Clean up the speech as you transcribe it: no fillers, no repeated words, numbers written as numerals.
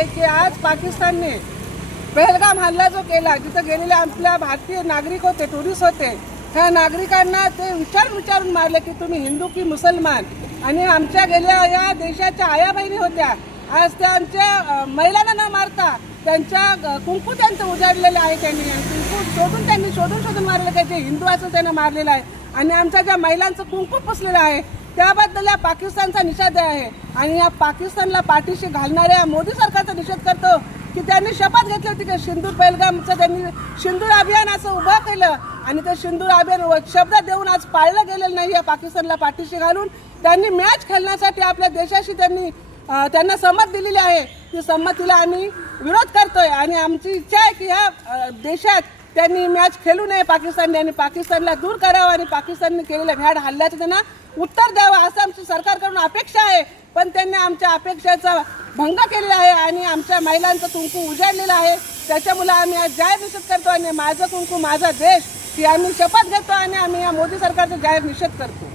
आहे की आज पाकिस्तानने पहलगाम हल्ला जो केला, जिथं गेलेले आपल्या भारतीय नागरिक होते, टुरिस्ट होते, ह्या नागरिकांना ते विचारून मारले की तुम्ही हिंदू की मुसलमान. आणि आमच्या गेल्या या देशाच्या आया बहिणी होत्या, आज त्या आमच्या महिलांना न मारता त्यांच्या कुंकू त्यांचं उजाडलेलं आहे. त्यांनी कुंकू त्यांनी शोधून मारलं की जे हिंदू असं त्यांना मारलेलं आहे. आणि आमच्या ज्या महिलांचं कुंकू पुसलेलं आहे त्याबद्दल या पाकिस्तानचा निषेध आहे. आणि या पाकिस्तानला पाठीशी घालणाऱ्या मोदी सरकारचा निषेध करतो की त्यांनी शपथ घेतली होती की सिंदूर पहलगामचं त्यांनी सिंदूर अभियान असं उभं केलं आणि ते सिंदूर अभियान शब्द देऊन आज पाळलं गेलेलं नाही. या पाकिस्तानला पाठीशी घालून त्यांनी मॅच खेळण्यासाठी आपल्या देशाशी त्यांना संमत दिलेली आहे. ती संमतीला आम्ही विरोध करतोय आणि आमची इच्छा आहे की ह्या देशात त्यांनी मॅच खेळू नये पाकिस्तानने आणि पाकिस्तानला दूर करावं आणि पाकिस्तानने केलेल्या भ्याड हल्ल्याचं त्यांना उत्तर द्यावं असं आमची सरकारकडून अपेक्षा आहे. पण त्यांनी आमच्या अपेक्षेचा भंग केलेला आहे आणि आमच्या महिलांचं कुंकू उजाडलेलं आहे. त्याच्यामुळे आम्ही आज जाहीर निषेध करतो आणि माझं कुंकू माझा देश ही आम्ही शपथ घेतो आणि आम्ही या मोदी सरकारचा जाहीर निषेध करतो.